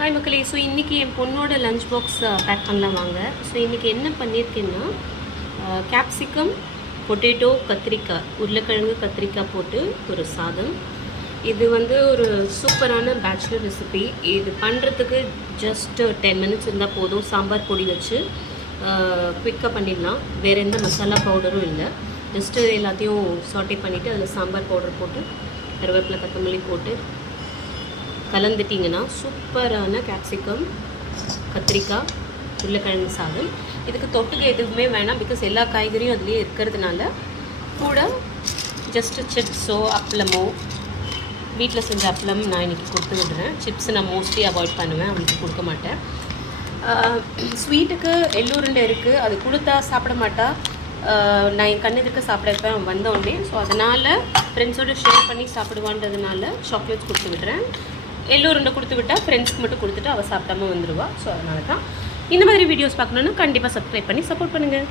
Hi மக்களே. So இன்றைக்கி என் பொண்ணோட லஞ்ச் பாக்ஸ் பேக் பண்ணலாம் வாங்க. ஸோ இன்றைக்கி என்ன பண்ணியிருக்கேன்னா கேப்சிகம், பொட்டேட்டோ, கத்திரிக்காய், உருளைக்கிழங்கு, கத்திரிக்காய் போட்டு ஒரு சாதம். இது ஒரு சூப்பரான பேச்சுலர் ரெசிபி. இது பண்ணுறதுக்கு ஜஸ்ட் 10 minutes இருந்தால் போதும். சாம்பார் பொடி வச்சு குயிக்காக பண்ணிடலாம். வேறு எந்த மசாலா பவுடரும் இல்லை. ஜஸ்ட்டு எல்லாத்தையும் சாட்டே பண்ணிவிட்டு அதில் சாம்பார் பவுடர் போட்டு கருவேப்பிலை, கொத்தமல்லி போட்டு கலந்துட்டிங்கன்னா சூப்பரான கேப்சிகம், கத்திரிக்காய், உருளைக்கிழங்கு சாதம். இதுக்கு தொட்டுக்க எதுவுமே வேணாம், பிகாஸ் எல்லா காய்கறியும் அதுலேயே இருக்கிறதுனால. கூட ஜஸ்ட்டு சிப்ஸோ அப்பளமோ, வீட்டில் செஞ்ச அப்பளம் நான் இன்றைக்கி கொடுத்து விடுறேன். சிப்ஸ் நான் மோஸ்ட்லி அவாய்ட் பண்ணுவேன், அவனுக்கு கொடுக்க மாட்டேன். ஸ்வீட்டுக்கு எள்ளுருண்டை இருக்குது, அது கொடுத்தா சாப்பிட மாட்டா. நான் என் கண்ணெதுக்கு சாப்பிட வைப்பேன் வந்தோடனே. ஸோ அதனால் ஃப்ரெண்ட்ஸோடு ஷேர் பண்ணி சாப்பிடுவான்றதுனால சாக்லேட்ஸ் கொடுத்து விடுறேன். எள்ளுருண்டை கொடுத்து விட்டால் ஃப்ரெண்ட்ஸ்க்கு மட்டும் கொடுத்துட்டு அவள் சாப்பிடாமல் வந்துடுவா. ஸோ அதனால தான் இந்த மாதிரி வீடியோஸ் பார்க்கணுன்னா கண்டிப்பாக சப்ஸ்கிரைப் பண்ணி சப்போர்ட் பண்ணுங்கள்.